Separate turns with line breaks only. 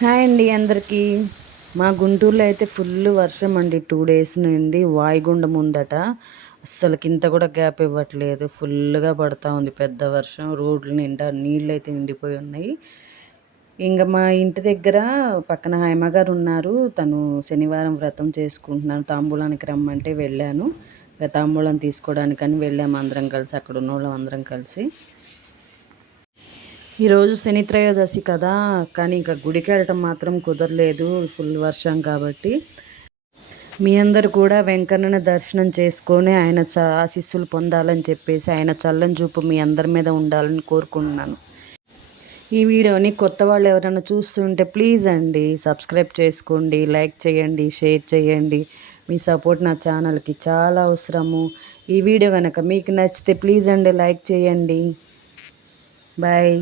Hi అండి అందరికీ. మా గుంటూరులో అయితే ఫుల్ వర్షం అండి. టూ డేస్ నుండి వాయుగుండం ఉందట అస్సలు ఇంత కూడా గ్యాప్ ఇవ్వట్లేదు. ఫుల్గా పడతా ఉంది పెద్ద వర్షం. రోడ్లు నిండా నీళ్ళు అయితే నిండిపోయి ఉన్నాయి. ఇంకా మా ఇంటి దగ్గర పక్కన హైమ గారు ఉన్నారు. తను శనివారం వ్రతం చేసుకుంటున్నాను. తాంబూలానికి రమ్మంటే వెళ్ళాను. తాంబూలం తీసుకోవడానికని వెళ్ళాము అందరం కలిసి. అక్కడ ఉన్న వాళ్ళం అందరం కలిసి. ఈరోజు శని త్రయోదశి కదా కానీ ఇంకా గుడికి వెళ్ళటం మాత్రం కుదరలేదు ఫుల్ వర్షం కాబట్టి. మీ అందరు కూడా వెంకన్నని దర్శనం చేసుకొని ఆయన చ ఆశీస్సులు పొందాలని చెప్పేసి ఆయన చల్లని చూపు మీ అందరి మీద ఉండాలని కోరుకుంటున్నాను. ఈ వీడియోని కొత్త వాళ్ళు ఎవరైనా చూస్తుంటే ప్లీజ్ అండి సబ్స్క్రైబ్ చేసుకోండి లైక్ చేయండి షేర్ చేయండి. మీ సపోర్ట్ నా ఛానల్కి చాలా అవసరము. ఈ వీడియో కనుక మీకు నచ్చితే ప్లీజ్ అండి లైక్ చేయండి. బాయ్.